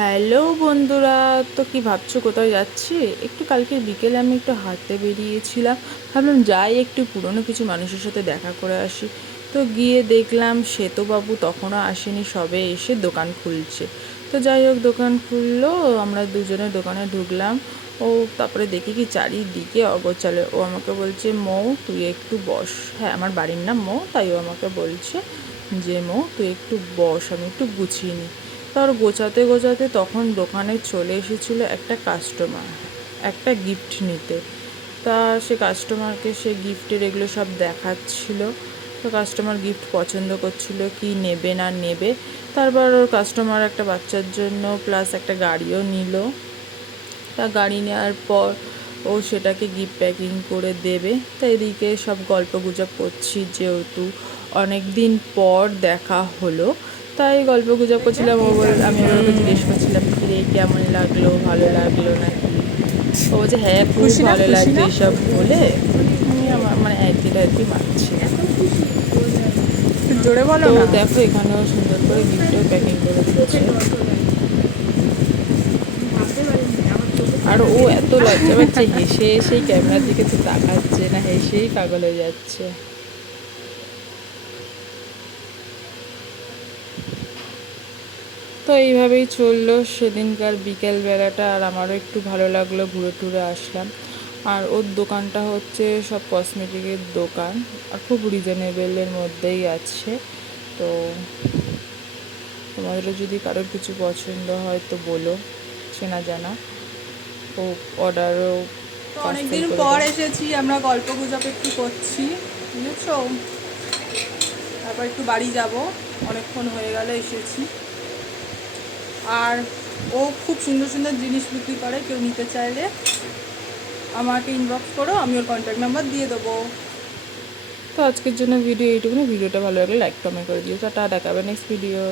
Hello বন্ধুরা, তো কি ভাবছো কোথায় যাচ্ছি? একটু কালকে বিকেলে আমি একটু হাঁটতে বেরিয়েছিলাম। ভাবলাম যাই একটু পুরনো কিছু মানুষের সাথে দেখা করে আসি। তো গিয়ে দেখলাম শ্বেতবাবু তখনও আসেনি, সবে এসে দোকান খুলছে। তো যাই হোক, দোকান খুললো, আমরা দুজনে দোকানে ঢুকলাম। ও তারপরে দেখি কি চারিদিকে অগোছালো। ও আমাকে বলছে, মৌ তুই একটু বস। হ্যাঁ, আমার বাড়ির নাম মৌ, তাই ও আমাকে বলছে যে মৌ তুই একটু বস, আমি একটু গুছিয়ে নিই। তার গোছাতে গোছাতে তখন দোকানে চলে এসেছিলো একটা কাস্টমার, একটা গিফট নিতে। তা সে কাস্টমারকে সে গিফটের এগুলো সব দেখাচ্ছিল। তো কাস্টমার গিফট পছন্দ করছিল কি নেবে না নেবে। তারপর ওর কাস্টমার একটা বাচ্চার জন্য প্লাস একটা গাড়িও নিল। তা গাড়ি নেওয়ার পর ও সেটাকে গিফট প্যাকিং করে দেবে। তা এদিকে সব গল্প গুজব করছি, যেহেতু অনেক দিন পর দেখা হলো, তাই গল্প গুজব করছিলাম। আমি ওকে জিজ্ঞেস করছিলাম কি রে কেমন লাগলো, ভালো লাগলো নাকি। ও বলছে হ্যাঁ খুব ভালো লাগছে এইসব বলে। আমি আমার মানে একই মারছি। জোরে বলো তো না। দেখো এখানেও সুন্দর করে গিফটও প্যাকিং করে দিচ্ছে। আর ও এত লজ্জা পাচ্ছে, হেসে সেই ক্যামেরার দিকে তো তাকাচ্ছে না, হেসেই পাগল হয়ে যাচ্ছে। তো এইভাবেই চললো সেদিনকার বিকেল বেলাটা। আর আমারও একটু ভালো লাগলো, ঘুরে টুরে আসলাম। আর ওর দোকানটা হচ্ছে সব কসমেটিকের দোকান, আর খুব রিজনেবলের মধ্যেই আছে। তো তোমাদেরও যদি কারোর কিছু পছন্দ হয় তো বলো, চেনা জানা। ও অর্ডারও তো পার্সেল অনেকদিন করে পর দেয়। এসেছি, আমরা গল্প গুজব একটু করছি, বুঝেছো। তারপর একটু বাড়ি যাব, অনেকক্ষণ হয়ে গেল এসেছি। আর ও খুব সুন্দর সুন্দর জিনিস বিক্রি করে, কেউ নিতে চাইলে আমাকে ইনবক্স করো, আমি ওর কন্ট্যাক্ট নাম্বার দিয়ে দেবো। তো আজকের জন্য ভিডিও এইটুকুনি। ভিডিওটা ভালো লাগলে লাইক কমেন্ট করে দিও। টাটা, দেখাবে নেক্সট ভিডিও।